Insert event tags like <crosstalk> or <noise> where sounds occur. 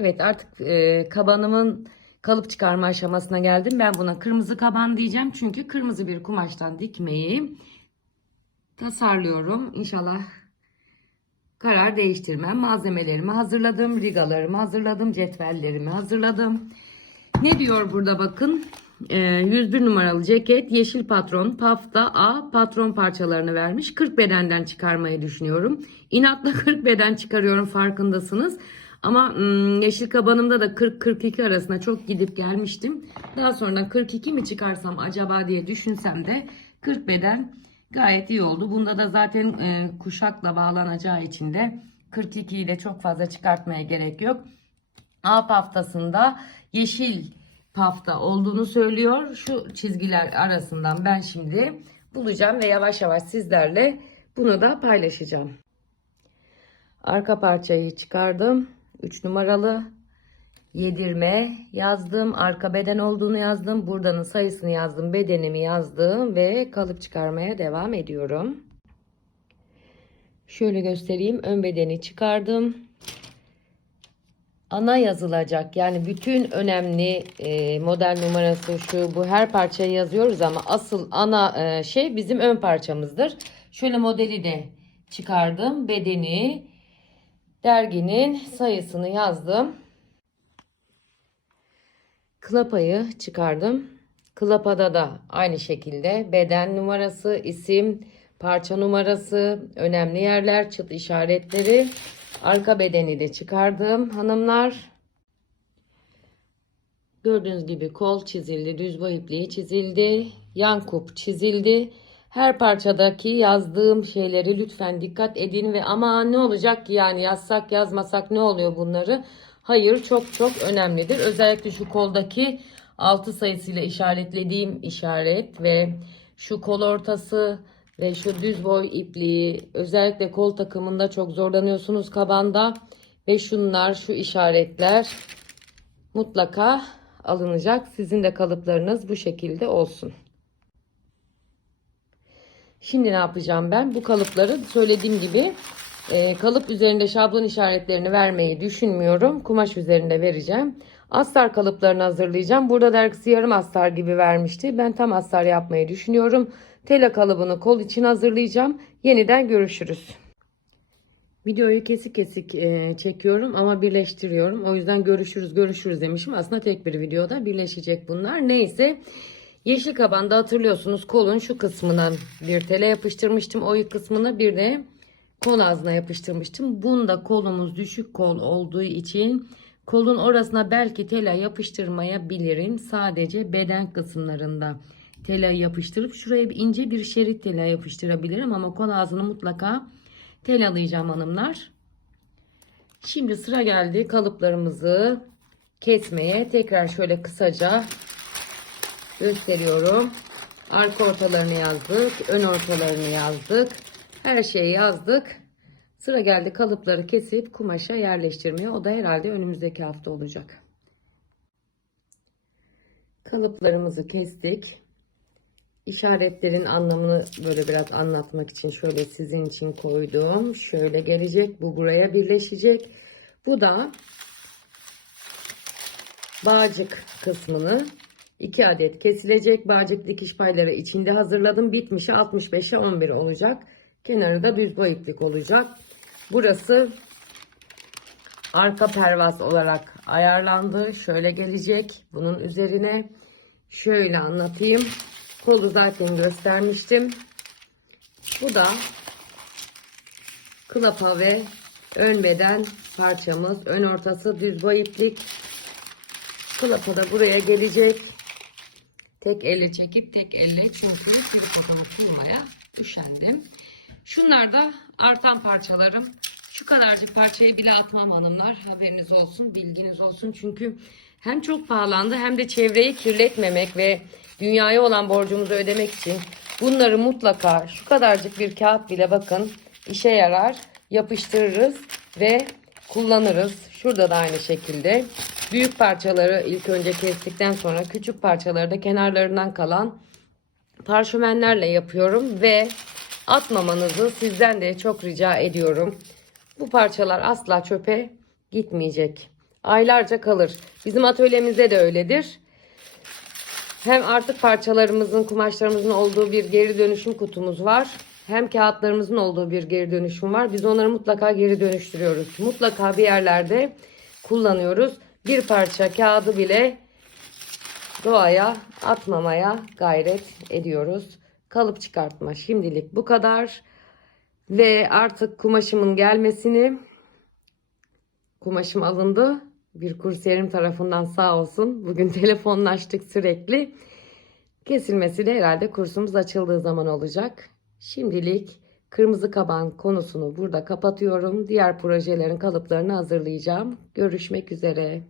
Evet artık e, kabanımın kalıp çıkarma aşamasına geldim. Ben buna kırmızı kaban diyeceğim. Çünkü kırmızı bir kumaştan dikmeyi tasarlıyorum. İnşallah karar değiştirmem. Malzemelerimi hazırladım. Rigalarımı hazırladım. Cetvellerimi hazırladım. Ne diyor burada bakın. Ee, 101 numaralı ceket yeşil patron pafta A patron parçalarını vermiş. 40 bedenden çıkarmayı düşünüyorum. İnatla 40 beden çıkarıyorum farkındasınız. Ama yeşil kabanımda da 40-42 arasında çok gidip gelmiştim. Daha sonra 42 mi çıkarsam acaba diye düşünsem de 40 beden gayet iyi oldu. Bunda da zaten e, kuşakla bağlanacağı için de 42'yi de çok fazla çıkartmaya gerek yok. A haftasında yeşil pafta olduğunu söylüyor. Şu çizgiler arasından ben şimdi bulacağım ve yavaş yavaş sizlerle bunu da paylaşacağım. Arka parçayı çıkardım. 3 numaralı yedirme yazdım. Arka beden olduğunu yazdım. Buradanın sayısını yazdım. Bedenimi yazdım ve kalıp çıkarmaya devam ediyorum. Şöyle göstereyim. Ön bedeni çıkardım ana yazılacak yani bütün önemli e, model numarası şu bu her parçayı yazıyoruz ama asıl ana e, şey bizim ön parçamızdır. Şöyle modeli de çıkardım. Bedeni derginin sayısını yazdım. Klapayı çıkardım. Klapada da aynı şekilde beden numarası, isim, parça numarası, önemli yerler, çıt işaretleri, arka bedeni de çıkardım hanımlar. Gördüğünüz gibi kol çizildi, düz boy ipliği çizildi, yan kup çizildi. Her parçadaki yazdığım şeyleri lütfen dikkat edin ve ama ne olacak ki yani yazsak yazmasak ne oluyor bunları? Hayır çok çok önemlidir. Özellikle şu koldaki 6 sayısıyla işaretlediğim işaret ve şu kol ortası ve şu düz boy ipliği özellikle kol takımında çok zorlanıyorsunuz kabanda ve şunlar şu işaretler mutlaka alınacak. Sizin de kalıplarınız bu şekilde olsun. Şimdi ne yapacağım ben? Bu kalıpları söylediğim gibi e, kalıp üzerinde şablon işaretlerini vermeyi düşünmüyorum. Kumaş üzerinde vereceğim. Astar kalıplarını hazırlayacağım. Burada dergisi yarım astar gibi vermişti. Ben tam astar yapmayı düşünüyorum. Tela kalıbını kol için hazırlayacağım. Yeniden görüşürüz. Videoyu kesik kesik e, çekiyorum ama birleştiriyorum. O yüzden görüşürüz görüşürüz demişim. Aslında tek bir videoda birleşecek bunlar. Neyse. Yeşil kabanda hatırlıyorsunuz kolun şu kısmına bir tele yapıştırmıştım. O kısmına bir de kol ağzına yapıştırmıştım. Bunda kolumuz düşük kol olduğu için kolun orasına belki tela yapıştırmayabilirim. Sadece beden kısımlarında tela yapıştırıp şuraya bir ince bir şerit tela yapıştırabilirim. Ama kol ağzını mutlaka telalayacağım hanımlar. Şimdi sıra geldi kalıplarımızı kesmeye. Tekrar şöyle kısaca gösteriyorum. Arka ortalarını yazdık. Ön ortalarını yazdık. Her şeyi yazdık. Sıra geldi kalıpları kesip kumaşa yerleştirmeye. O da herhalde önümüzdeki hafta olacak. Kalıplarımızı kestik. İşaretlerin anlamını böyle biraz anlatmak için şöyle sizin için koydum. Şöyle gelecek. Bu buraya birleşecek. Bu da bağcık kısmını 2 adet kesilecek. Bağcık dikiş payları içinde hazırladım. Bitmişi 65'e 11 olacak. Kenarı da düz boy olacak. Burası arka pervaz olarak ayarlandı. Şöyle gelecek. Bunun üzerine şöyle anlatayım. Kolu zaten göstermiştim. Bu da klapa ve ön beden parçamız. Ön ortası düz boy iplik. Da buraya gelecek. Tek elle çekip tek elle çünkü tripodunu kurmaya üşendim. Şunlar da artan parçalarım. Şu kadarcık parçayı bile atmam hanımlar. Haberiniz olsun, bilginiz olsun. Çünkü hem çok pahalandı hem de çevreyi kirletmemek ve dünyaya olan borcumuzu ödemek için bunları mutlaka şu kadarcık bir kağıt bile bakın işe yarar. Yapıştırırız ve kullanırız. Şurada da aynı şekilde. Büyük parçaları ilk önce kestikten sonra küçük parçaları da kenarlarından kalan parşömenlerle yapıyorum ve atmamanızı sizden de çok rica ediyorum. Bu parçalar asla çöpe gitmeyecek. aylarca kalır. Bizim atölyemizde de öyledir. Hem artık parçalarımızın, kumaşlarımızın olduğu bir geri dönüşüm kutumuz var. Hem kağıtlarımızın olduğu bir geri dönüşüm var. Biz onları mutlaka geri dönüştürüyoruz. Mutlaka bir yerlerde kullanıyoruz. Bir parça kağıdı bile doğaya atmamaya gayret ediyoruz. Kalıp çıkartma şimdilik bu kadar. Ve artık kumaşımın gelmesini kumaşım alındı. Bir kursiyerim tarafından sağ olsun. Bugün <laughs> telefonlaştık sürekli. Kesilmesi de herhalde kursumuz açıldığı zaman olacak. Şimdilik kırmızı kaban konusunu burada kapatıyorum. Diğer projelerin kalıplarını hazırlayacağım. Görüşmek üzere.